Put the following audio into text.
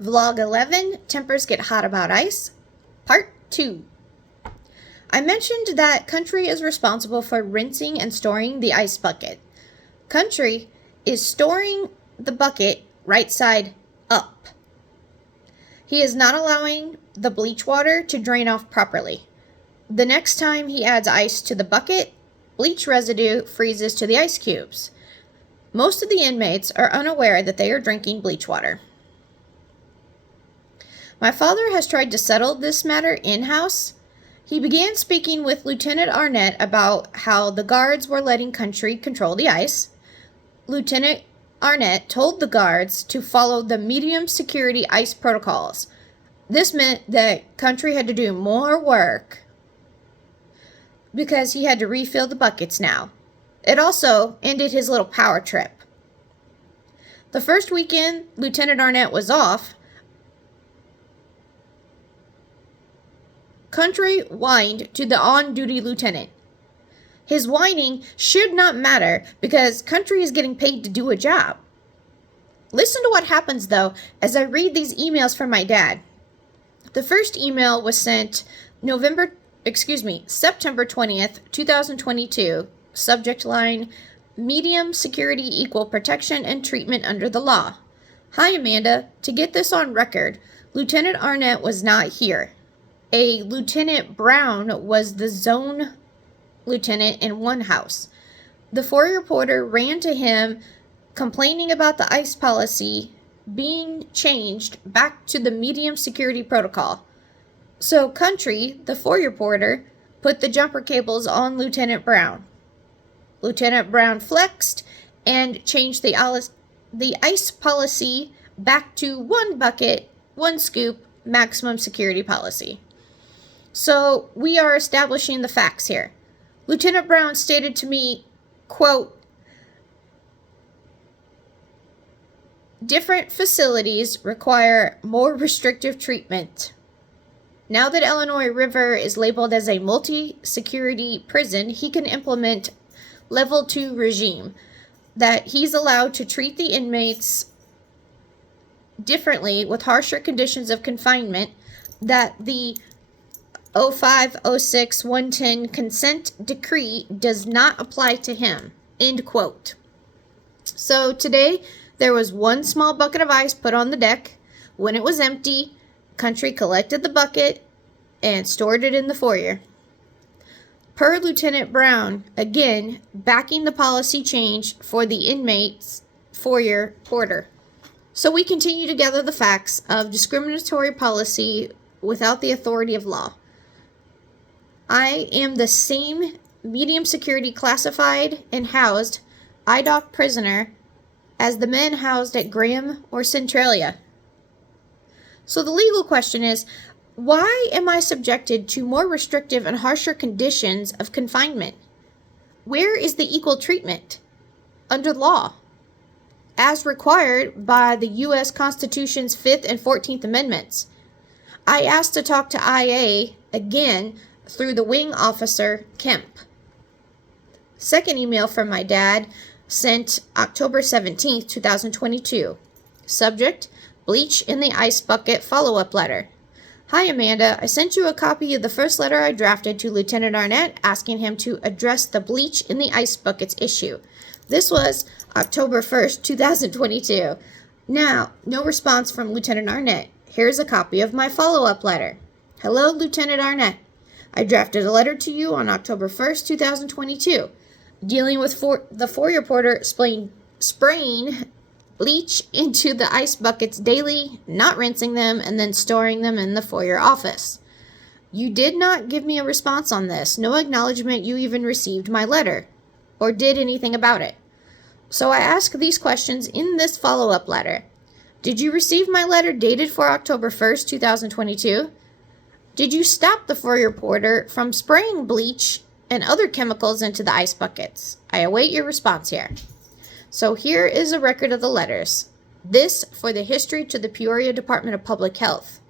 Vlog 11, Tempers Get Hot About Ice, Part 2. I mentioned that Country is responsible for rinsing and storing the ice bucket. Country is storing the bucket right side up. He is not allowing the bleach water to drain off properly. The next time he adds ice to the bucket, bleach residue freezes to the ice cubes. Most of the inmates are unaware that they are drinking bleach water. My father has tried to settle this matter in-house. He began speaking with Lieutenant Arnett about how the guards were letting Country control the ice. Lieutenant Arnett told the guards to follow the medium security ice protocols. This meant that Country had to do more work because he had to refill the buckets now. It also ended his little power trip. The first weekend Lieutenant Arnett was off, Country whined to the on-duty lieutenant. His whining should not matter because Country is getting paid to do a job. Listen to what happens, though, as I read these emails from my dad. The first email was sent September 20th, 2022. Subject line, medium security equal protection and treatment under the law. Hi, Amanda. To get this on record, Lieutenant Arnett was not here. A Lieutenant Brown was the zone lieutenant in one house. The FOIA reporter ran to him complaining about the ICE policy being changed back to the medium security protocol. So Country, the FOIA reporter, put the jumper cables on Lieutenant Brown. Lieutenant Brown flexed and changed the ICE policy back to one bucket, one scoop, maximum security policy. So we are establishing the facts here. Lieutenant Brown stated to me, quote, different facilities require more restrictive treatment. Now that Illinois River is labeled as a multi-security prison, he can implement level 2 regime, that he's allowed to treat the inmates differently with harsher conditions of confinement, that the 05-06-110 consent decree does not apply to him. End quote. So today, there was one small bucket of ice put on the deck. When it was empty, Country collected the bucket and stored it in the foyer. Per Lieutenant Brown, again, backing the policy change for the inmates' foyer porter. So we continue to gather the facts of discriminatory policy without the authority of law. I am the same medium security classified and housed IDOC prisoner as the men housed at Graham or Centralia. So the legal question is, why am I subjected to more restrictive and harsher conditions of confinement? Where is the equal treatment under law, as required by the U.S. Constitution's 5th and 14th Amendments? I asked to talk to IA again through the wing officer, Kemp. Second email from my dad, sent October 17th, 2022. Subject, bleach in the ice bucket follow-up letter. Hi, Amanda. I sent you a copy of the first letter I drafted to Lieutenant Arnett asking him to address the bleach in the ice buckets issue. This was October 1st, 2022. Now, no response from Lieutenant Arnett. Here's a copy of my follow-up letter. Hello, Lieutenant Arnett. I drafted a letter to you on October 1st, 2022, dealing with the FOIA reporter spraying bleach into the ice buckets daily, not rinsing them, and then storing them in the FOIA office. You did not give me a response on this, no acknowledgement you even received my letter, or did anything about it. So I ask these questions in this follow-up letter. Did you receive my letter dated for October 1st, 2022? Did you stop the FOIA reporter from spraying bleach and other chemicals into the ice buckets? I await your response here. So here is a record of the letters. This for the history to the Peoria Department of Public Health.